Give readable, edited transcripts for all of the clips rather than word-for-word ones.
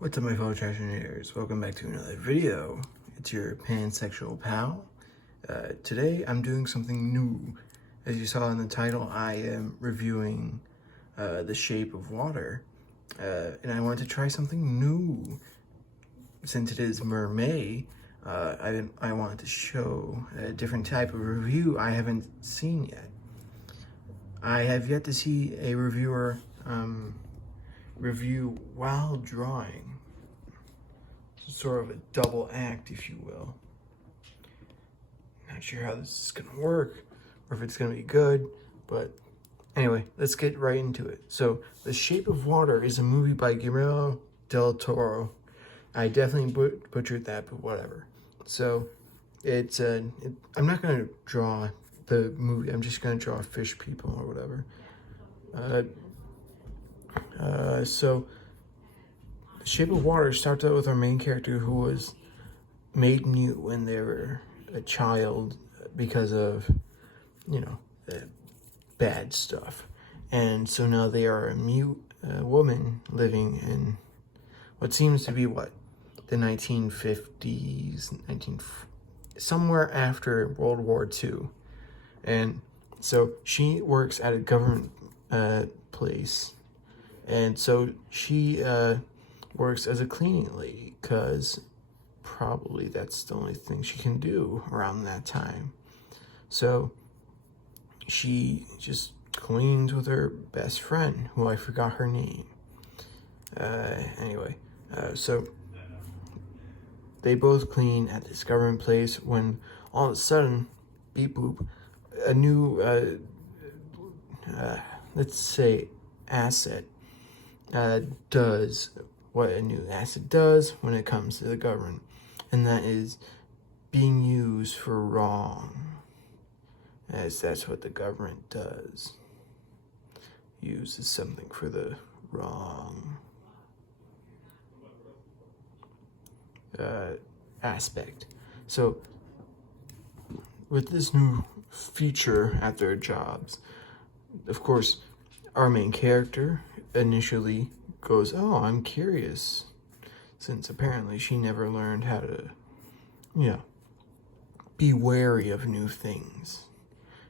What's up, my fellow trashionaires? Welcome back to another video. It's your pansexual pal. Today I'm doing something new. As you saw in the title, I am reviewing The Shape of Water. And I wanted to try something new. Since it is Mermaid, I wanted to show a different type of review I haven't seen yet. I have yet to see a reviewer review while drawing. Sort of a double act, if you will. Not sure how this is gonna work or if it's gonna be good, but anyway, let's get right into it. So, The Shape of Water is a movie by Guillermo del Toro. I definitely butchered that, but whatever. So, I'm not gonna draw the movie. I'm just gonna draw fish people or whatever. So The Shape of Water starts out with our main character who was made mute when they were a child because of, bad stuff. And so now they are a mute woman living in what seems to be the 1950s, somewhere after World War II. And so she works at a government place. And so she works as a cleaning lady because probably that's the only thing she can do around that time. So she just cleans with her best friend, who I forgot her name. So they both clean at this government place when all of a sudden, beep boop, a new, let's say, asset does what a new asset does when it comes to the government, and that is being used for wrong, as that's what the government does. Uses something for the wrong aspect. So with this new feature at their jobs, of course, our main character initially goes, oh, I'm curious, since apparently she never learned how to, be wary of new things,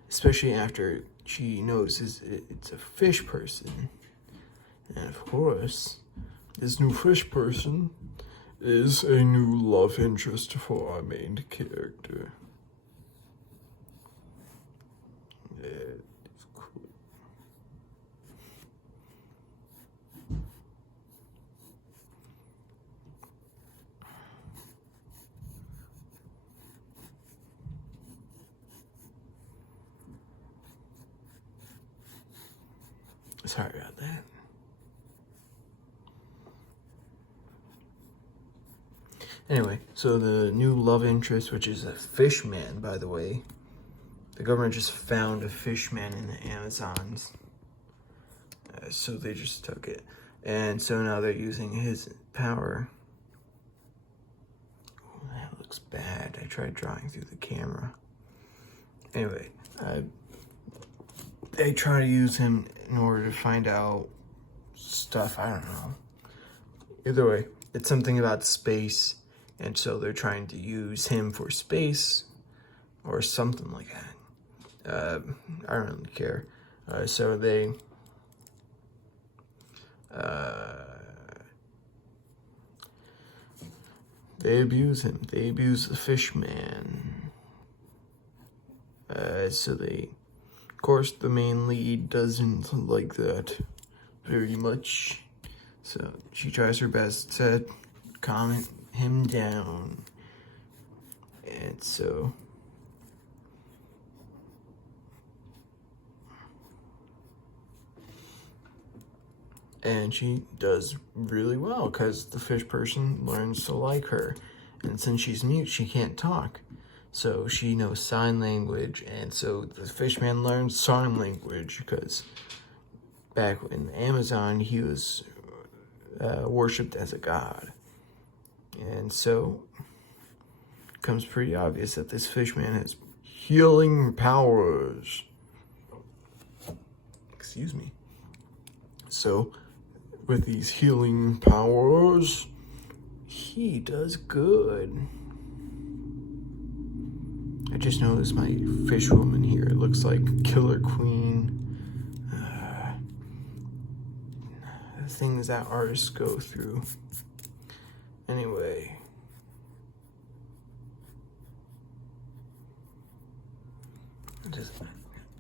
especially after she notices it's a fish person. And of course, this new fish person is a new love interest for our main character. It's cool. Sorry about that. Anyway, so the new love interest, which is a Fishman, by the way. The government just found a Fishman in the Amazons. So they just took it. And so now they're using his power. Oh, that looks bad. I tried drawing through the camera. Anyway, they try to use him in order to find out stuff. I don't know. Either way, it's something about space. And so they're trying to use him for space or something like that. I don't really care. So they abuse him. They abuse the Fishman. So of course, the main lead doesn't like that very much. So she tries her best to calm him down. And so she does really well because the fish person learns to like her. And since she's mute, she can't talk. So she knows sign language, and so the Fishman learns sign language because back in the Amazon, he was worshipped as a god. And so it becomes pretty obvious that this Fishman has healing powers. Excuse me. So with these healing powers, he does good. I just noticed my fishwoman here. It looks like Killer Queen. Things that artists go through. Anyway.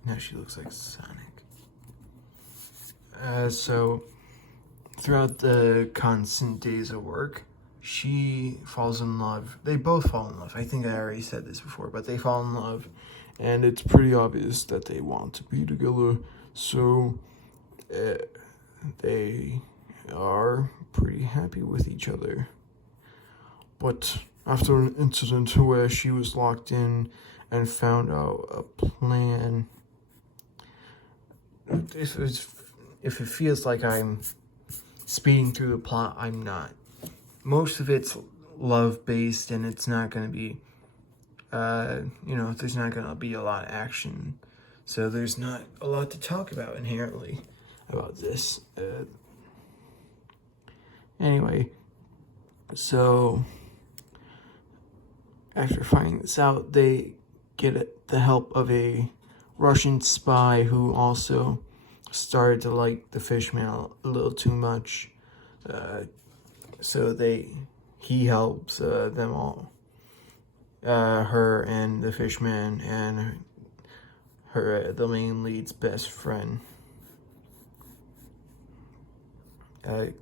Now she looks like Sonic. So, throughout the constant days of work, she falls in love. They both fall in love. I think I already said this before, but they fall in love. And it's pretty obvious that they want to be together. So, they are pretty happy with each other. But after an incident where she was locked in and found out a plan, if it feels like I'm speeding through the plot, I'm not. Most of it's love-based, and it's not going to be, there's not going to be a lot of action. So there's not a lot to talk about inherently about this. Anyway, so after finding this out, they get the help of a Russian spy who also started to like the Fishman a little too much. So he helps them all, her and the Fishman and the main lead's best friend.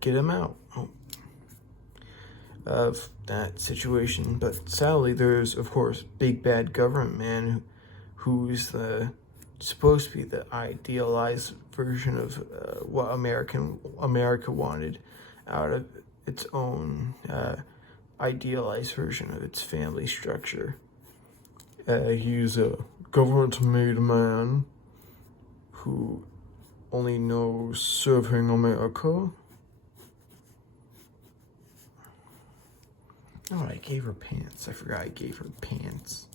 Get him out of that situation. But sadly, there's, of course, big bad government man who's supposed to be the idealized version of what America wanted out of its own idealized version of its family structure. He's a government-made man who only knows serving America. Oh, I gave her pants. I forgot I gave her pants.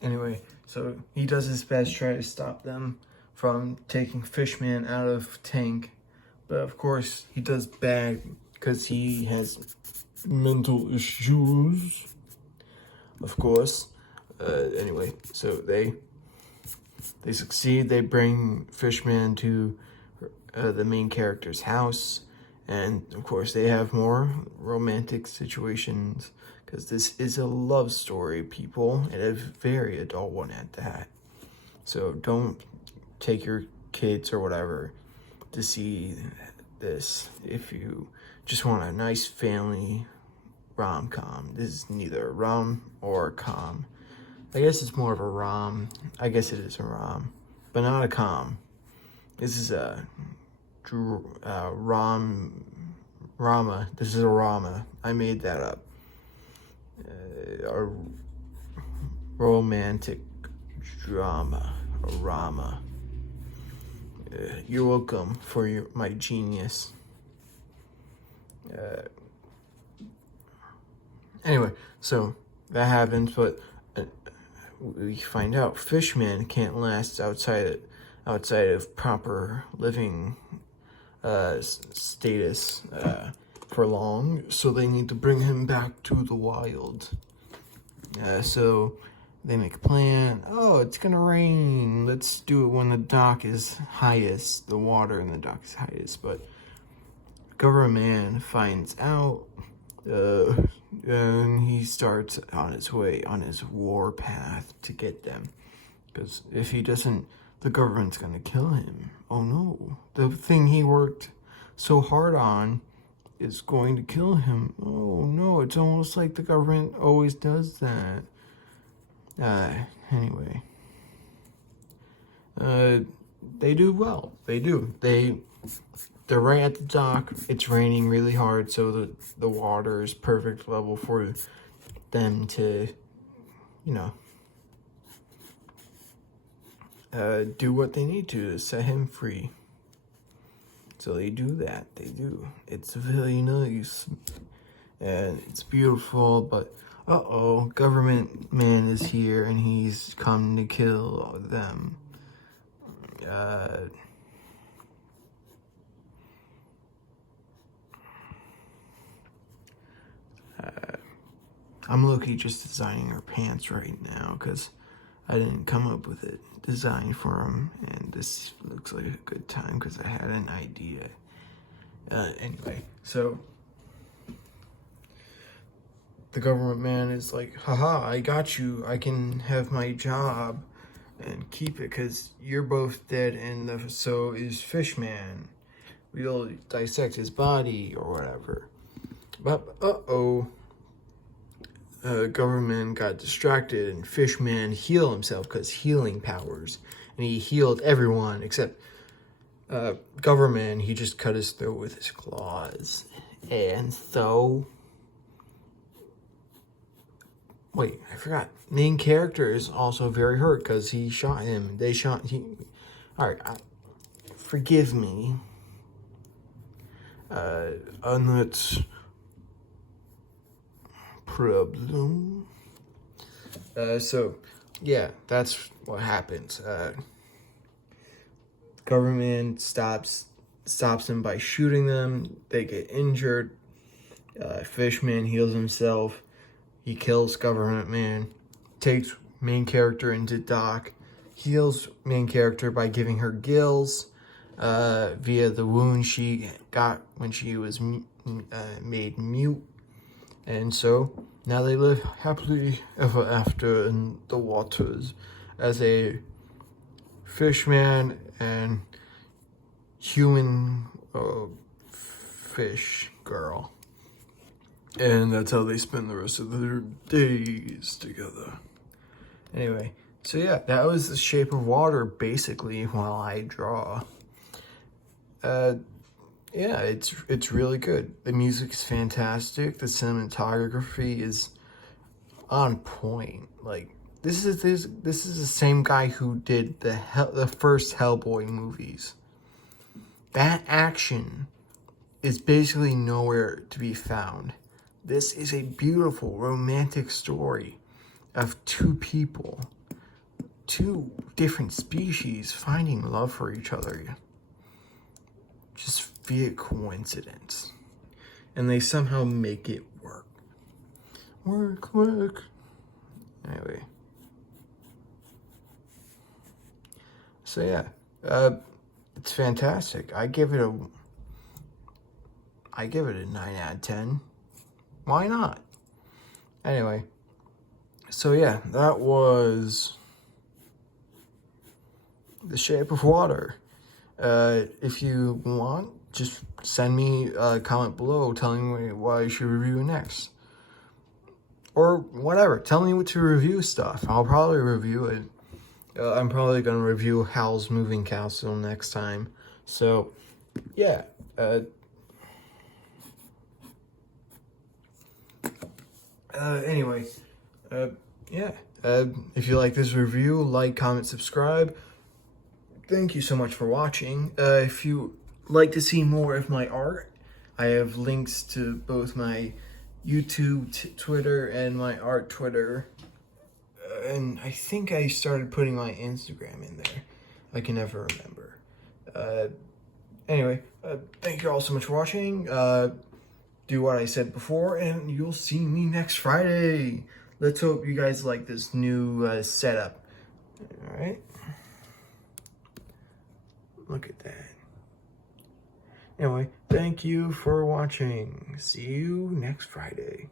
Anyway, so he does his best to try to stop them from taking Fishman out of tank. But of course, he does bad because he has mental issues. Of course. Anyway, so they succeed. They bring Fishman to the main character's house. And of course, they have more romantic situations. Because this is a love story, people. And a very adult one at that. So don't take your kids or whatever to see this if you just want a nice family rom-com. This is neither a rom or a com. I guess it's more of a rom. I guess it is a rom, but not a com. This is a rama. This is a rama. I made that up. A romantic drama. A rama. You're welcome for my genius. Anyway, so that happens, but we find out Fishman can't last outside of proper living status for long, so they need to bring him back to the wild. So they make a plan. Oh, it's gonna rain. Let's do it when the dock is highest. The water in the dock is highest. But government man finds out, and he starts on his way, on his war path to get them. Because if he doesn't, the government's gonna kill him. Oh no, the thing he worked so hard on is going to kill him. Oh no, it's almost like the government always does that. Anyway. They do well. They do. They're right at the dock. It's raining really hard, so the water is perfect level for them to, do what they need to set him free. So they do that. They do. It's very nice. and it's beautiful, but uh-oh, government man is here and he's come to kill them. I'm low-key just designing her pants right now because I didn't come up with a design for them, and this looks like a good time because I had an idea. Anyway, so the government man is like, haha, I got you. I can have my job and keep it because you're both dead, and so is Fishman. We'll dissect his body or whatever. But uh-oh, government got distracted and Fishman healed himself because healing powers, and he healed everyone except government. He just cut his throat with his claws, and so wait, I forgot. Main character is also very hurt because he shot him. They shot all right, forgive me. That's problem. So yeah, that's what happens. Government stops him by shooting them. They get injured. Fishman heals himself. He kills government man. Takes main character into dock. Heals main character by giving her gills via the wound she got when she was made mute. And so now they live happily ever after in the waters as a fishman and human fish girl. And that's how they spend the rest of their days together. Anyway, so yeah, that was The Shape of Water basically while I draw. Yeah, it's really good. The music's fantastic. The cinematography is on point. Like this is the same guy who did the first Hellboy movies. That action is basically nowhere to be found. This is a beautiful romantic story of two people, two different species finding love for each other. Just via coincidence. And they somehow make it work. Work. Anyway. So yeah. It's fantastic. I give it a 9 out of 10. Why not? Anyway. So yeah, that was The Shape of Water. If you want, just send me a comment below telling me what I should review next. Or whatever. Tell me what to review stuff. I'll probably review it. I'm probably going to review Howl's Moving Castle next time. So, yeah. Anyway. Yeah. If you like this review, like, comment, subscribe. Thank you so much for watching. If you like to see more of my art, I have links to both my YouTube Twitter and my art Twitter. And I think I started putting my Instagram in there. I can never remember. Anyway, thank you all so much for watching. Do what I said before, and you'll see me next Friday. Let's hope you guys like this new setup. All right. Look at that. Anyway, thank you for watching. See you next Friday.